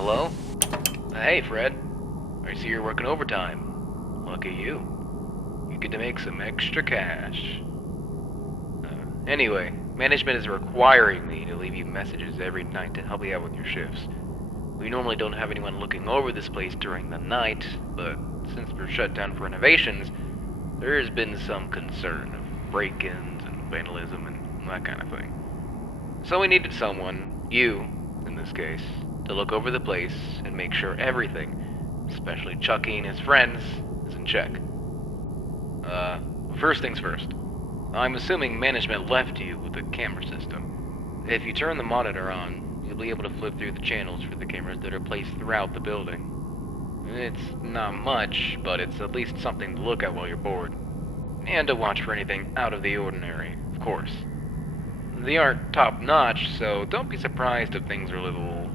Hello? Hey, Fred. I see you're working overtime. Lucky you. You get to make some extra cash. Anyway, management is requiring me to leave you messages every night to help you out with your shifts. We normally don't have anyone looking over this place during the night, but since we're shut down for renovations, there has been some concern of break-ins and vandalism and that kind of thing. So we needed someone, you in this case, to look over the place and make sure everything, especially Chucky and his friends, is in check. First things first. I'm assuming management left you with the camera system. If you turn the monitor on, you'll be able to flip through the channels for the cameras that are placed throughout the building. It's not much, but it's at least something to look at while you're bored. And to watch for anything out of the ordinary, of course. They aren't top-notch, so don't be surprised if things are a little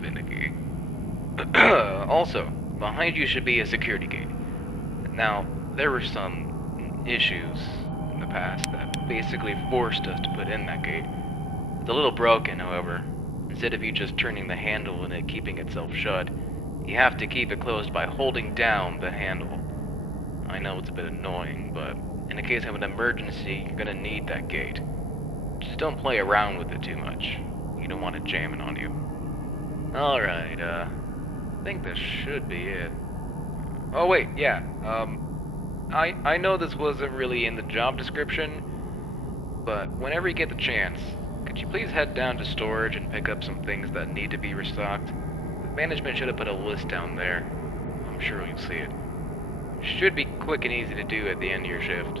finicky. Also, behind you should be a security gate. Now, there were some issues in the past that basically forced us to put in that gate. It's a little broken, however. Instead of you just turning the handle and it keeping itself shut, you have to keep it closed by holding down the handle. I know it's a bit annoying, but in the case of an emergency, you're gonna need that gate. Just don't play around with it too much. You don't want it jamming on you. Alright, I think this should be it. Oh wait, yeah, I know this wasn't really in the job description, but whenever you get the chance, could you please head down to storage and pick up some things that need to be restocked? The management should have put a list down there. I'm sure you'll see it. Should be quick and easy to do at the end of your shift.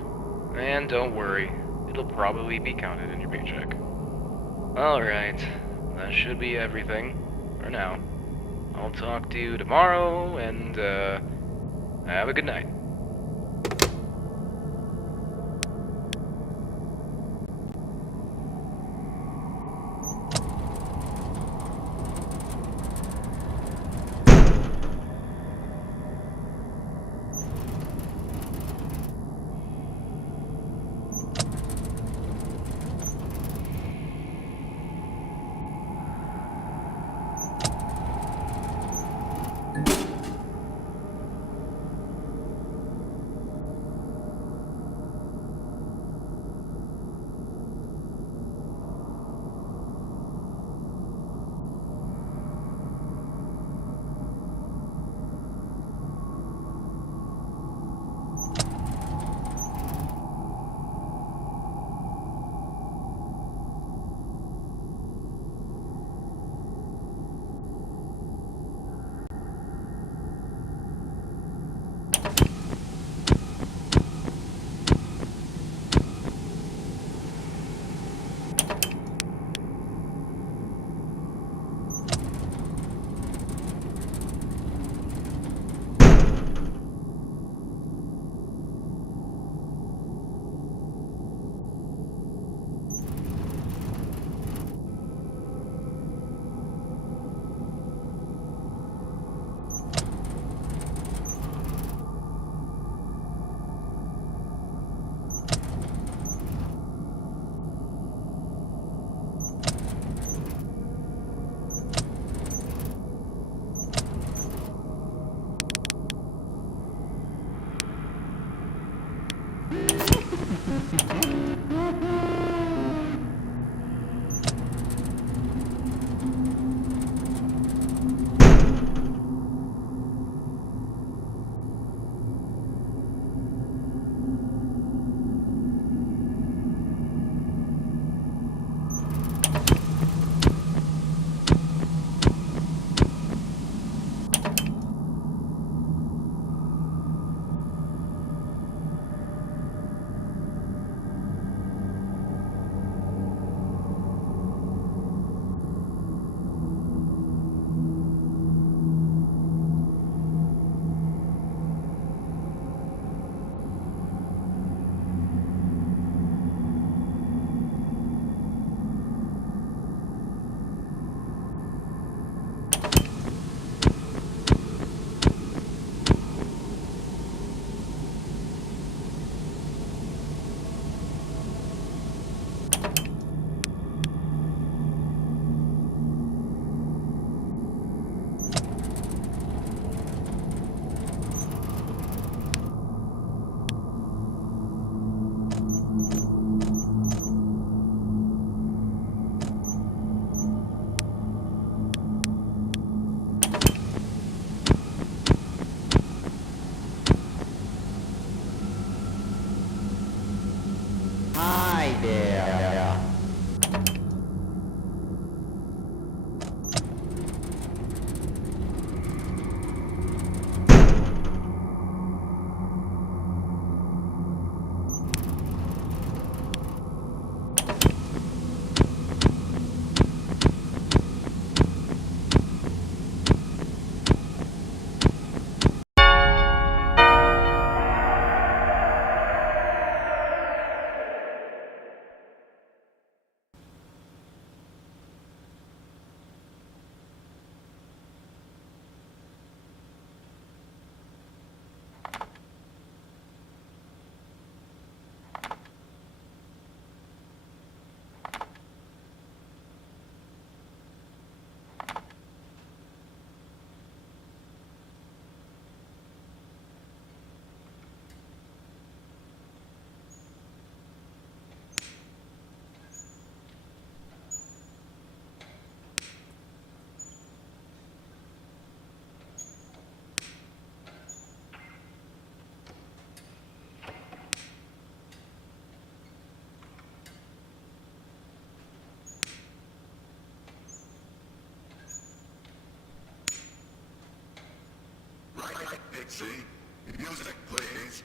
And don't worry, it'll probably be counted in your paycheck. Alright, that should be everything for now. I'll talk to you tomorrow, and have a good night. emergency. Music, please.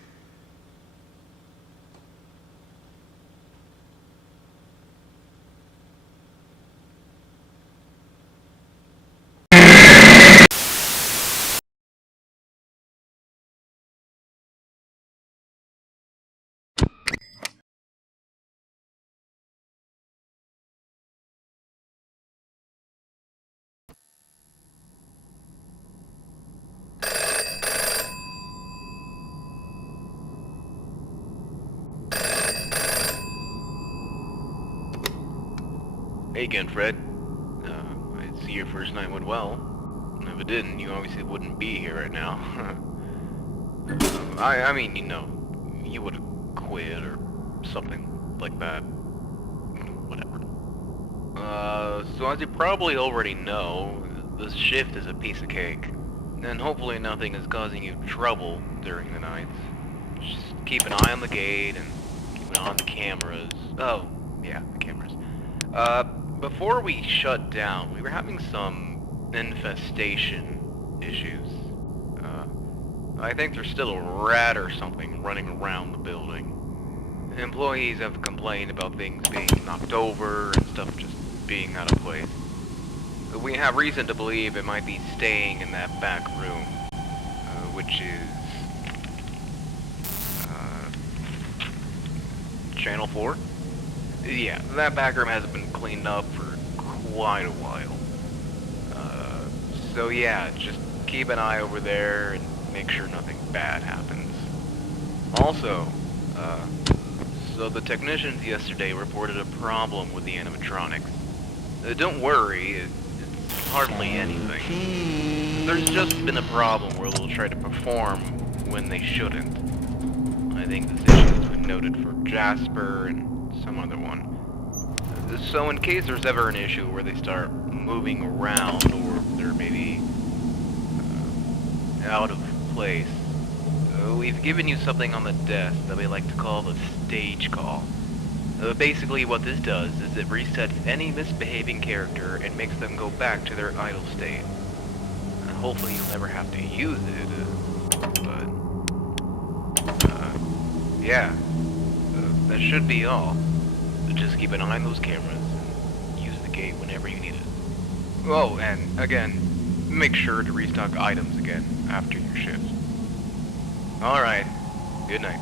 Hey again, Fred. I see your first night went well. If it didn't, you obviously wouldn't be here right now. I mean, you know, you would have quit or something like that. Whatever. So as you probably already know, this shift is a piece of cake. And hopefully nothing is causing you trouble during the nights. Just keep an eye on the gate and keep an eye on the cameras. Oh, yeah, the cameras. Before we shut down, we were having some infestation issues. I think there's still a rat or something running around the building. Employees have complained about things being knocked over and stuff just being out of place. We have reason to believe it might be staying in that back room, which is Channel 4? Yeah, that back room hasn't been cleaned up for quite a while. So yeah, just keep an eye over there and make sure nothing bad happens. Also, so the technicians yesterday reported a problem with the animatronics. Don't worry, it's hardly anything. There's just been a problem where they'll try to perform when they shouldn't. I think this issue has been noted for Jasper and some other one. So in case there's ever an issue where they start moving around or they're maybe out of place, we've given you something on the desk that we like to call the stage call. Basically what this does is it resets any misbehaving character and makes them go back to their idle state. Hopefully you'll never have to use it, yeah, that should be all. Just keep an eye on those cameras and use the gate whenever you need it. Oh, and again, make sure to restock items again after your shift. Alright, good night.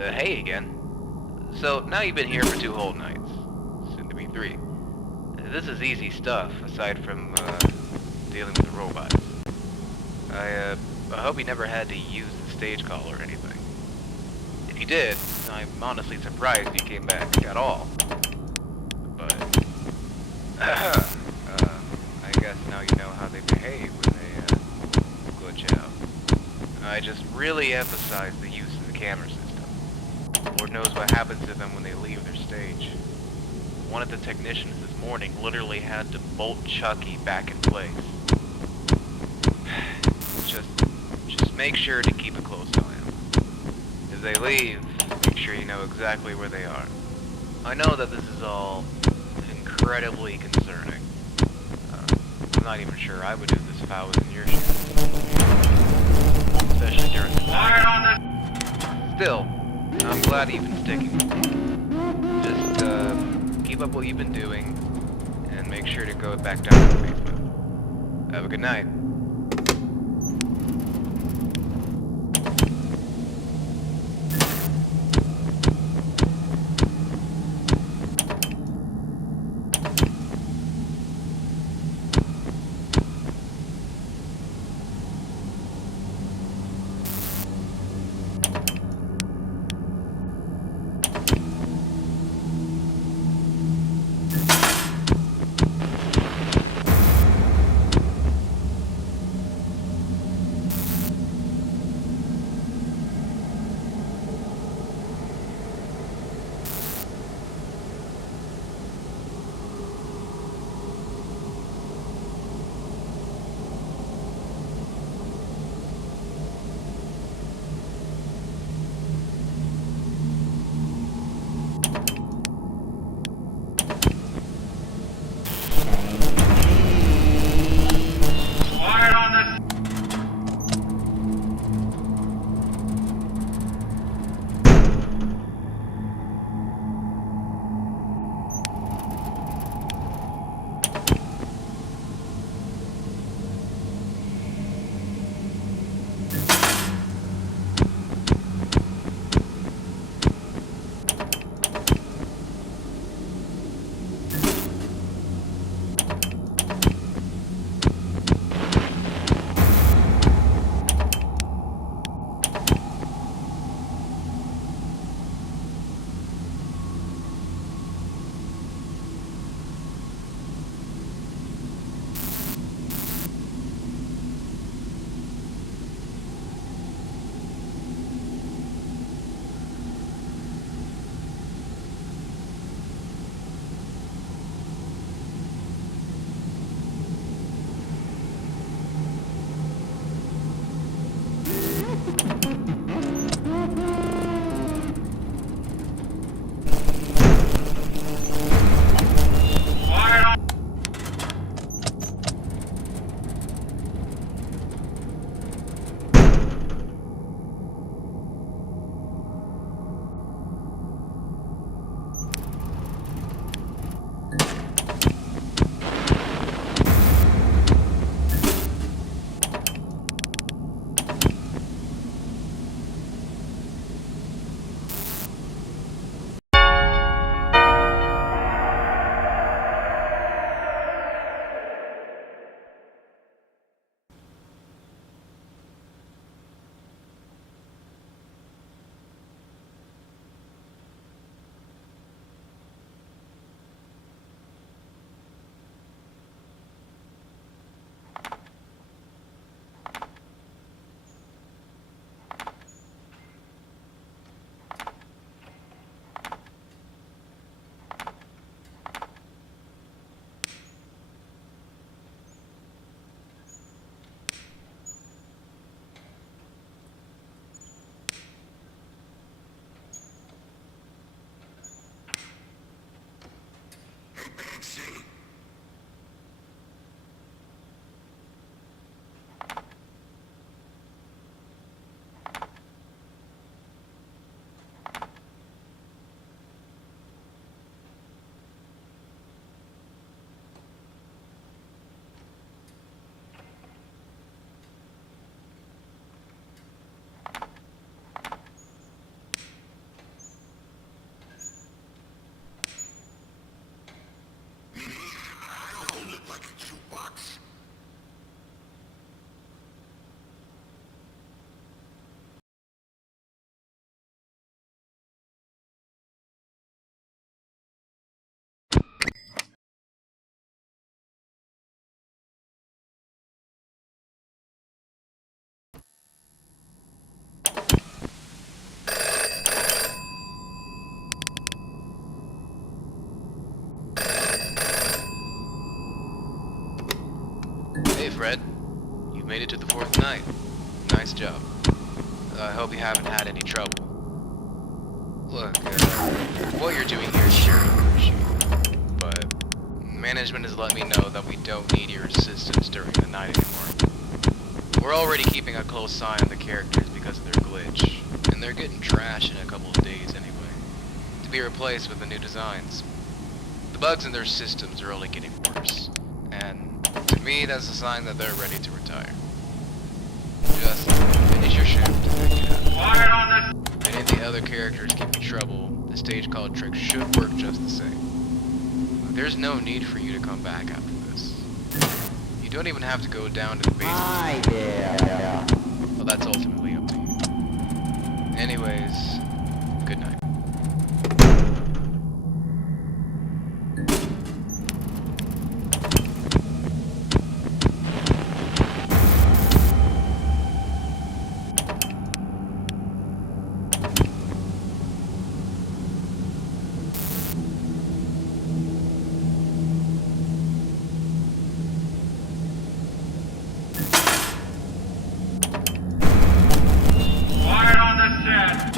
Hey again. So, now you've been here for 2 whole nights. Soon to be 3. This is easy stuff, aside from, dealing with the robots. I hope you never had to use the stage call or anything. If you did, I'm honestly surprised you came back at all. But, I guess now you know how they behave when they, glitch out. I just really emphasize the use of the camera system. Lord knows what happens to them when they leave their stage. One of the technicians this morning literally had to bolt Chucky back in place. Just make sure to keep a close eye on them. If they leave, make sure you know exactly where they are. I know that this is all incredibly concerning. I'm not even sure I would do this if I was in your shoes. Especially during the night. Still, I'm glad you've been sticking with me. Just, keep up what you've been doing, and make sure to go back down to the basement. Have a good night. Fred, you've made it to the 4th night. Nice job. I hope you haven't had any trouble. Look, what you're doing here is very appreciated, but management has let me know that we don't need your assistance during the night anymore. We're already keeping a close eye on the characters because of their glitch, and they're getting trashed in a couple of days anyway, to be replaced with the new designs. The bugs in their systems are only getting worse, and to me that's a sign that they're ready to retire. Just finish your shift and then get out. Quiet on this. If any of the other characters give you trouble, the stage called trick should work just the same. There's no need for you to come back after this. You don't even have to go down to the basement. Hi there. Well, that's ultimately up to you. Anyways, good night. Quiet on the set.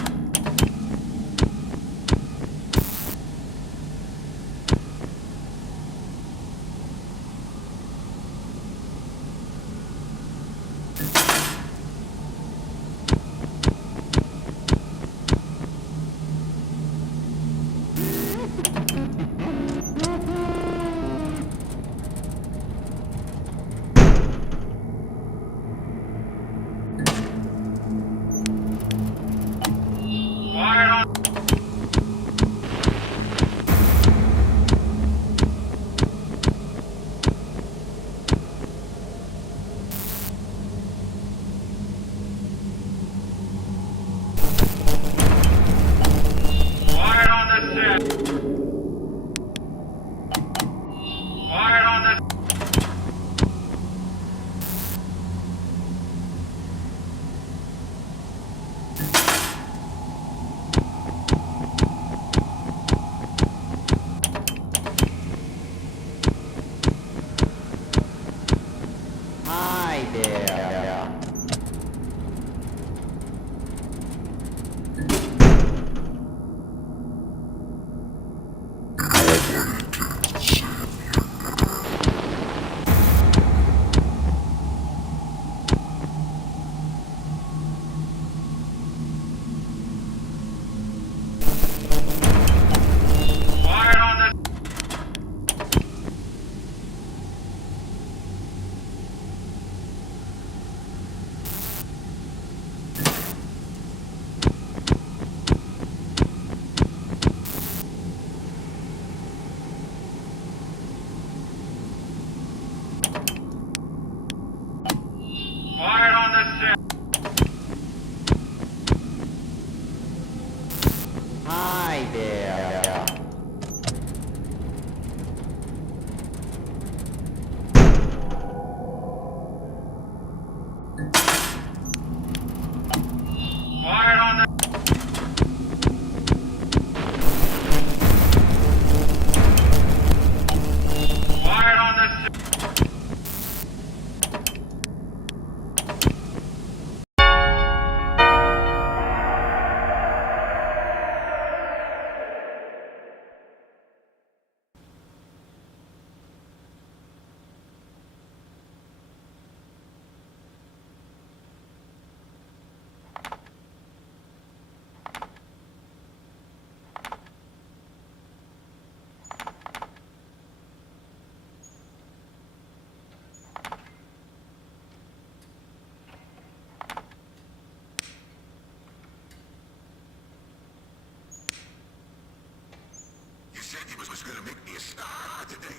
Quiet on. Quiet on the set. Quiet on the. Hi there. Quiet on the. Quiet on the set. Hi there. Quiet on the. Quiet on the set. You said you was gonna make me a star today.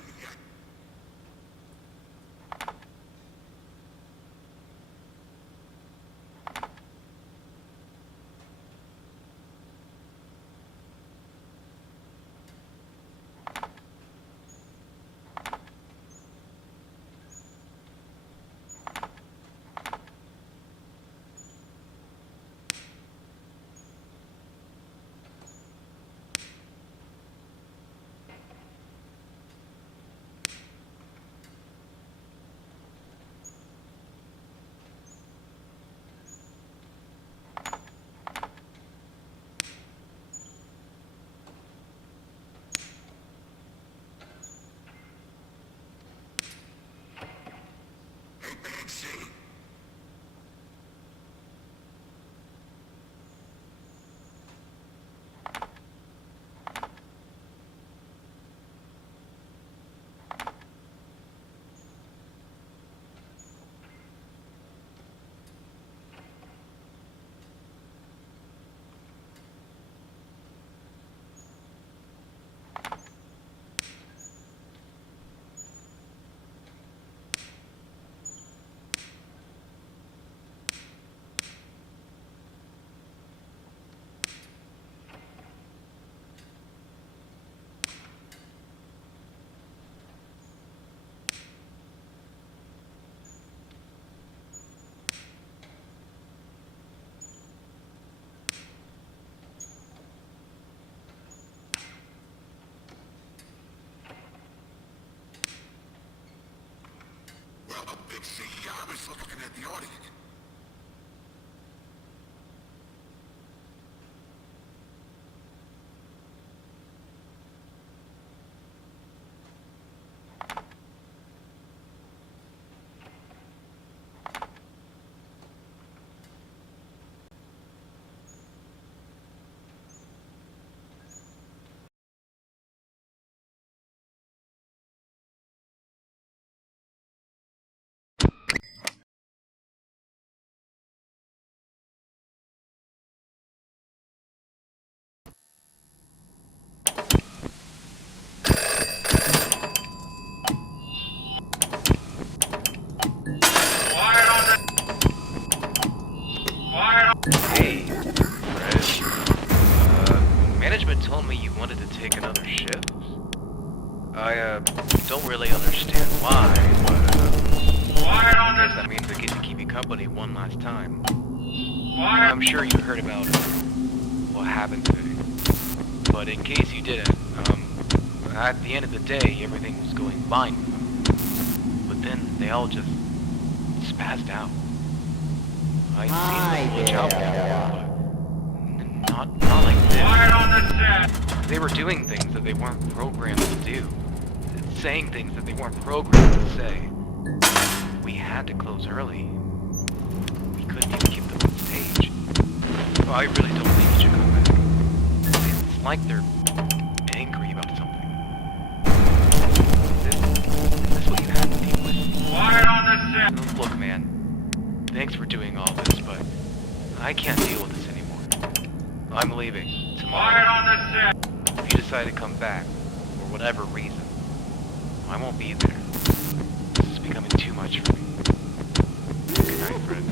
big C. I was looking at the audience. Quiet on the... Quiet on... Hey, Fred. Management told me you wanted to take another shift. I, don't really understand why, but, Quiet I on guess the... that means I get to keep you company one last time. Quiet... I'm sure you heard about what happened today. But in case you didn't, at the end of the day, everything was going fine. But then they all just spazzed out. I'd seen them glitch out before, but not like this. Quiet on the set! They were doing things that they weren't programmed to do. Saying things that they weren't programmed to say. We had to close early. We couldn't even keep them on stage. Oh, I really don't think you should come back. It's like they're angry about something. Is this what you have to deal with? Quiet on the set! Look, man. Thanks for doing all this, but I can't deal with this anymore. I'm leaving Quiet tomorrow. on the set! If you decide to come back, for whatever reason, I won't be there. This is becoming too much for me. Good night, Fred.